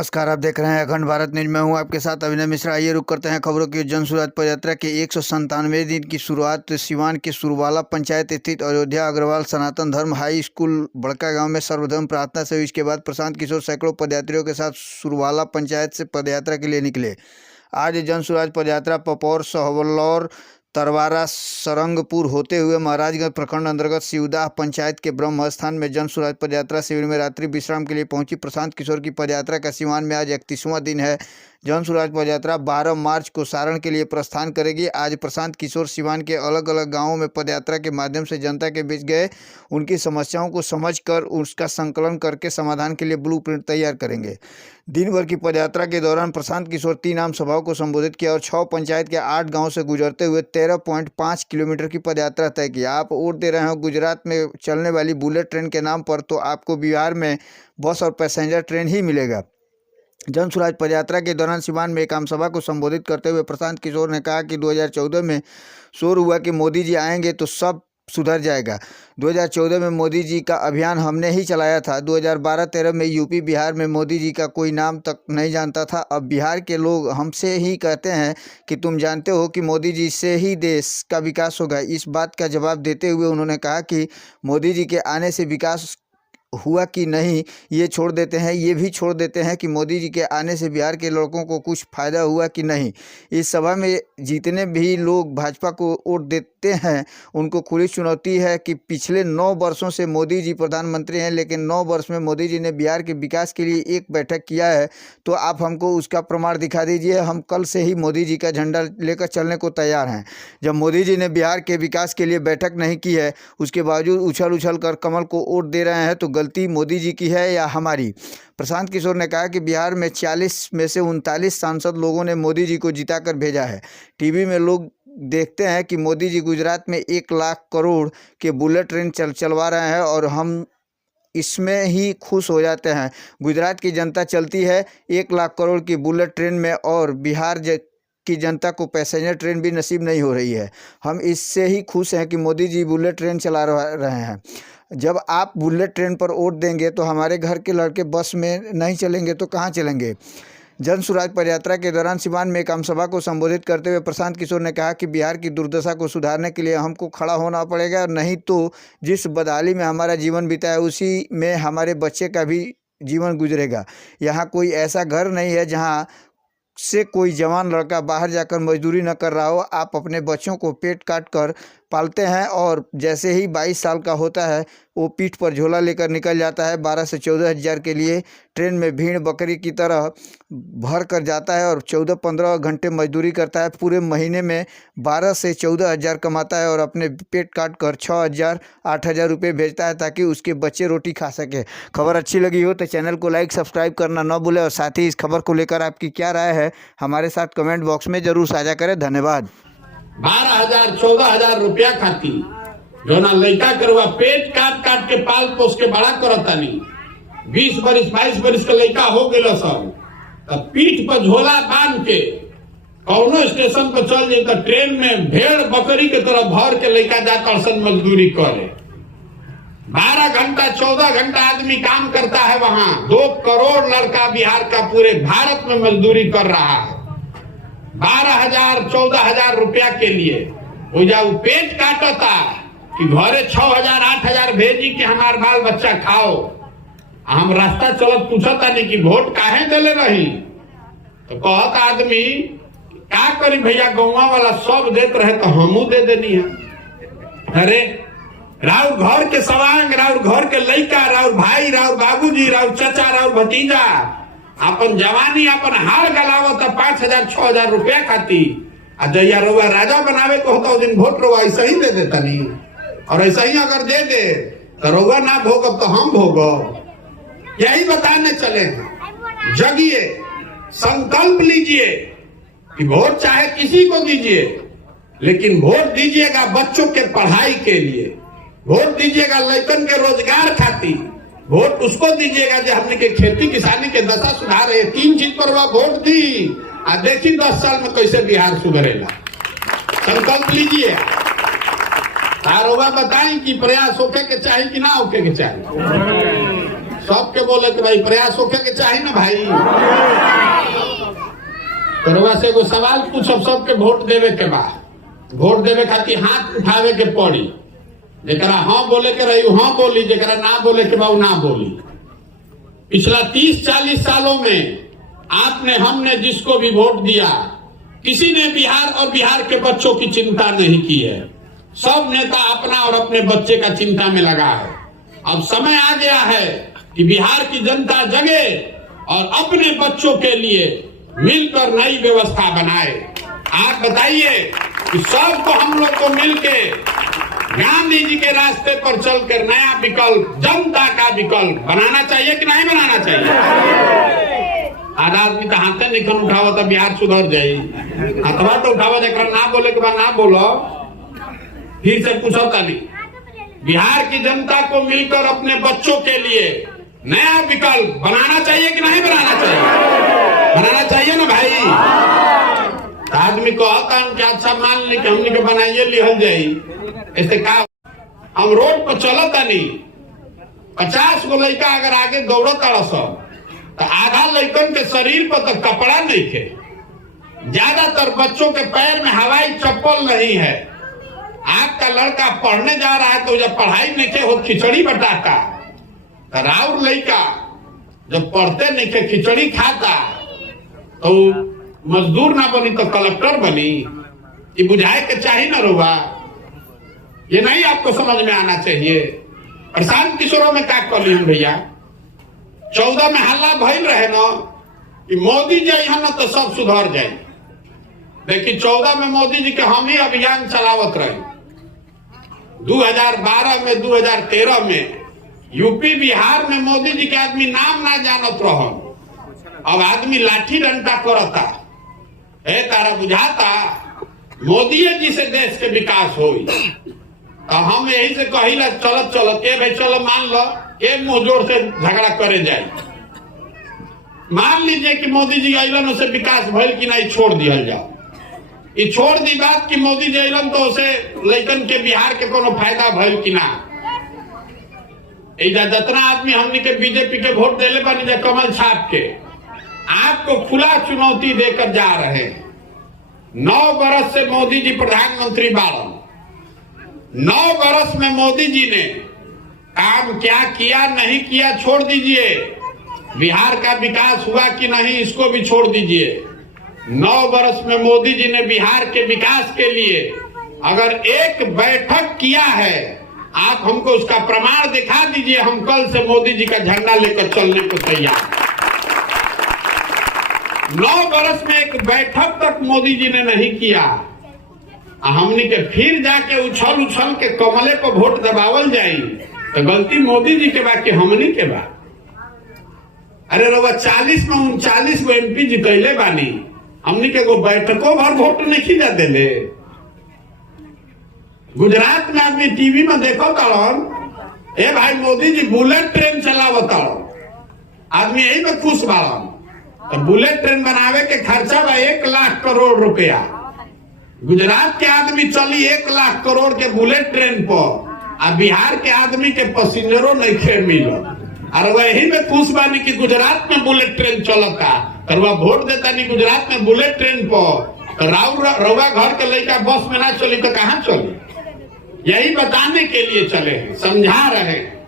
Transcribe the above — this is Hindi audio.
नमस्कार, आप देख रहे हैं अखंड भारत न्यूज। मैं हूं आपके साथ अभिनव मिश्रा। आइए रुक करते हैं खबरों की। जन सुराज पदयात्रा के 197वें दिन की शुरुआत सिवान के सुरवाला पंचायत स्थित अयोध्या अग्रवाल सनातन धर्म हाई स्कूल बड़का गांव में सर्वधर्म प्रार्थना से हुई। इसके बाद प्रशांत किशोर सैकड़ों पदयात्रियों के साथ सुरवाला पंचायत से पदयात्रा के लिए निकले। आज जन सुराज पदयात्रा पपौर, सहवलौर, तरवारा, सरंगपुर होते हुए महाराजगंज प्रखंड अंतर्गत सिवदाह पंचायत के ब्रह्म स्थान में जन सुराज पदयात्रा शिविर में रात्रि विश्राम के लिए पहुंची। प्रशांत किशोर की पदयात्रा का सिवान में आज 31वां दिन है। जन सुराज पदयात्रा 12 मार्च को सारण के लिए प्रस्थान करेगी। आज प्रशांत किशोर सिवान के अलग अलग गांवों में पदयात्रा के माध्यम से जनता के बीच गए, उनकी समस्याओं को समझकर उसका संकलन करके समाधान के लिए ब्लूप्रिंट तैयार करेंगे। दिन भर की पदयात्रा के दौरान प्रशांत किशोर 3 आम सभाओं को संबोधित किया और 6 पंचायत के 8 गांव से गुजरते हुए 13.5 किलोमीटर की पदयात्रा तय की। आप वोट दे रहे हो गुजरात में चलने वाली बुलेट ट्रेन के नाम पर, तो आपको बिहार में बस और पैसेंजर ट्रेन ही मिलेगा। जन सुराज पदयात्रा के दौरान सिवान में एक आम सभा को संबोधित करते हुए प्रशांत किशोर ने कहा कि 2014 में शोर हुआ कि मोदी जी आएंगे तो सब सुधर जाएगा। 2014 में मोदी जी का अभियान हमने ही चलाया था। 2012-13 में यूपी बिहार में मोदी जी का कोई नाम तक नहीं जानता था। अब बिहार के लोग हमसे ही कहते हैं कि तुम जानते हो कि मोदी जी से ही देश का विकास होगा। इस बात का जवाब देते हुए उन्होंने कहा कि मोदी जी के आने से विकास हुआ कि नहीं ये छोड़ देते हैं, ये भी छोड़ देते हैं कि मोदी जी के आने से बिहार के लड़कों को कुछ फ़ायदा हुआ कि नहीं। इस सभा में जितने भी लोग भाजपा को वोट देते हैं उनको खुली चुनौती है कि पिछले 9 वर्षों से मोदी जी प्रधानमंत्री हैं, लेकिन 9 वर्ष में मोदी जी ने बिहार के विकास के लिए एक बैठक किया है, तो आप हमको उसका प्रमाण दिखा दीजिए। हम कल से ही मोदी जी का झंडा लेकर चलने को तैयार हैं। जब मोदी जी ने बिहार के विकास के लिए बैठक नहीं की है, उसके बावजूद उछल उछल कर कमल को वोट दे रहे हैं, तो गलती मोदी जी की है या हमारी। प्रशांत किशोर ने कहा कि बिहार में 40 में से 39 सांसद लोगों ने मोदी जी को जिताकर भेजा है। टीवी में लोग देखते हैं कि मोदी जी गुजरात में 1 लाख करोड़ के बुलेट ट्रेन चलवा रहे हैं और हम इसमें ही खुश हो जाते हैं। गुजरात की जनता चलती है 1 लाख करोड़ की बुलेट ट्रेन में और बिहार की जनता को पैसेंजर ट्रेन भी नसीब नहीं हो रही है। हम इससे ही खुश हैं कि मोदी जी बुलेट ट्रेन चला रहे हैं। जब आप बुलेट ट्रेन पर वोट देंगे तो हमारे घर के लड़के बस में नहीं चलेंगे तो कहाँ चलेंगे। जन सुराज पदयात्रा के दौरान सिवान में एक आम सभा को संबोधित करते हुए प्रशांत किशोर ने कहा कि बिहार की दुर्दशा को सुधारने के लिए हमको खड़ा होना पड़ेगा, नहीं तो जिस बदहाली में हमारा जीवन बीता है उसी में हमारे बच्चे का भी जीवन गुजरेगा। यहाँ कोई ऐसा घर नहीं है जहाँ से कोई जवान लड़का बाहर जाकर मजदूरी न कर रहा हो। आप अपने बच्चों को पेट काट कर पालते हैं और जैसे ही 22 साल का होता है वो पीठ पर झोला लेकर निकल जाता है। 12 से 14 हज़ार के लिए ट्रेन में भीड़ बकरी की तरह भर कर जाता है और 14-15 घंटे मजदूरी करता है। पूरे महीने में 12 से 14 हज़ार कमाता है और अपने पेट काट कर 6,000-8,000 रुपये भेजता है ताकि उसके बच्चे रोटी खा सके। खबर अच्छी लगी हो तो चैनल को लाइक सब्सक्राइब करना न भूलें और साथ ही इस खबर को लेकर आपकी क्या राय है हमारे साथ कमेंट बॉक्स में ज़रूर साझा करें। धन्यवाद। 12,000-14,000 रुपया खाती जो ना लड़का करवा पेट काट काट के पाल पोस के बड़ा करता नहीं। 20 बरिस 22 बरिस का लड़का हो गया सब तब पीठ पर झोला बांध के कौनो स्टेशन पर चल जाए तो ट्रेन में भेड़ बकरी के तरह भर के लड़का जाकर सन मजदूरी करे। 12 घंटा 14 घंटा आदमी काम करता है वहां। 2 करोड़ लड़का बिहार का पूरे भारत में मजदूरी कर रहा है 12,000-14,000 रुपया के लिए। वो जब पेट काटता कि घरे 6,000-8,000 भेजी कि हमार बाल बच्चा खाओ। हम रास्ता चलत पूछता नहीं कि वोट काहे देले रही, तो कहत आदमी क्या करी भैया गौवा वाला सब देते रहे तो हमू दे देनी है। अरे राउर घर के सवांग, राउर घर के लड़का, राउर भाई, राउर बाबूजी, राउर चचा, राउर भतीजा अपन जवानी अपन हार गलावत 5,000-6,000 रुपया खाती। जैया रउआ राजा बनावे को होता दिन वोट रउआ ऐसा ही दे देता नहीं। और ऐसा ही अगर दे दे तो रउआ ना भोगब तो हम भोगब। यही बताने चले हैं। जगिए, संकल्प लीजिए कि वोट चाहे किसी को दीजिए, लेकिन वोट दीजिएगा बच्चों के पढ़ाई के लिए, वोट दीजिएगा लड़कन के रोजगार खातिर, वोट उसको दीजिएगा जो हमने के खेती किसानी के दशा सुधार है। 3 चीज पर वह वोट दी और देखिए 10 साल में कैसे बिहार सुधरेगा। संकल्प लीजिए। बताएं कि प्रयास होके के चाहिए कि ना होके के चाहिए। सबके बोले कि भाई प्रयास होके के चाहिए ना भाई। तो रउआ से एगो सवाल पूछब, सबके वोट देवे के बाद वोट देवे खातिर हाथ उठावे के पड़ी। जरा हाँ बोले के रही हाँ बोली, जरा ना बोले के बाद ना बोली। पिछला 30-40 सालों में आपने हमने जिसको भी वोट दिया, किसी ने बिहार और बिहार के बच्चों की चिंता नहीं की है। सब नेता अपना और अपने बच्चे का चिंता में लगा है। अब समय आ गया है कि बिहार की जनता जगे और अपने बच्चों के लिए मिलकर नई व्यवस्था बनाए। आप बताइए कि सबको हम लोग को मिलके गांधी जी के रास्ते पर चलकर नया विकल्प, जनता का विकल्प बनाना चाहिए कि नहीं बनाना चाहिए? आज आदमी तो हाथे निकल उठावा तो बिहार सुधर जाये। हाथवा तो उठावा जरा ना बोले के बाद ना बोलो, फिर से पूछो तनी। बिहार की जनता को मिलकर अपने बच्चों के लिए नया विकल्प बनाना चाहिए कि नहीं बनाना चाहिए? बनाना चाहिए ना भाई। आदमी को क्या अच्छा मान ली कि हमने के बनाइए लिहल जाई। ऐसे का हम रोड पर चलता नहीं, 50 गो लड़का अगर आगे दौड़ता सब तो आधा लड़कन के शरीर पर तो कपड़ा नहीं है। ज्यादातर बच्चों के पैर में हवाई चप्पल नहीं है। आपका लड़का पढ़ने जा रहा है तो जब पढ़ाई नहीं के हो खिचड़ी बटाता, राउर लड़का जब पढ़ते नहीं के खिचड़ी खाता तो मजदूर ना बनी तो कलेक्टर बनी। ये बुझाए के चाहिए ना रुआ, ये नहीं आपको समझ में आना चाहिए। प्रशांत किशोरों में क्या कली हम भैया 14 में हल्ला भइल रहे ना कि मोदी जी यहाँ ना तो सब सुधर जाए। देखिए 14 में मोदी जी के हम ही अभियान चलावत रहे। 2012 में 2013 में यूपी बिहार में मोदी जी के आदमी नाम ना जानत रहो, अब आदमी लाठी डंडा करता है। तारा बुझाता मोदी जी से देश के विकास हो। तो हम यही से कहिला चलत चलत ए भाई चलो मान लो एक मुंह जोर से झगड़ा करे जाए। मान लीजिए कि मोदी जी अलन से विकास भइल कि नहीं, छोड़ दिया जाओ। ये छोड़ दी बात कि मोदी जी अलन तो उसे लैकन के बिहार के कोनो फायदा भइल कि ना। जितना आदमी हमने के बीजेपी के वोट देले बनी जा कमल छाप के, आपको खुला चुनौती देकर जा रहे हैं। 9 बरस से मोदी जी प्रधानमंत्री बारन, 9 बरस में मोदी जी ने काम क्या किया नहीं किया छोड़ दीजिए, बिहार का विकास हुआ कि नहीं इसको भी छोड़ दीजिए। 9 बरस में मोदी जी ने बिहार के विकास के लिए अगर एक बैठक किया है, आप हमको उसका प्रमाण दिखा दीजिए। हम कल से मोदी जी का झंडा लेकर चलने को तैयार। 9 बरस में एक बैठक तक मोदी जी ने नहीं किया। हमने के फिर जाके उछल उछल के कमले को वोट दबावल जाई तो गलती मोदी जी के बाद कि हमनी के बाद। अरे रउआ 40 में 39 में MP जितैले बानी, हमनी के गो बैठकों भर वोट नहीं खींचा देले। गुजरात में आदमी टीवी में देखो तड़न, ए भाई मोदी जी बुलेट ट्रेन चलावत, आदमी यही में खुश बाड़न। तो बुलेट ट्रेन बनावे के खर्चा बा 1 लाख करोड़ रुपया। गुजरात के आदमी चली 1 लाख करोड़ के बुलेट ट्रेन पर, आ बिहार के आदमी के पैसेंजरों नहीं खे मिलो। और वही में खुश बानी कि गुजरात में बुलेट ट्रेन चलता, करवा वोट देता नहीं गुजरात में बुलेट ट्रेन पर, रउआ घर के लड़का बस में ना चली तो कहाँ चली। यही बताने के लिए चले हैं, समझा रहे हैं।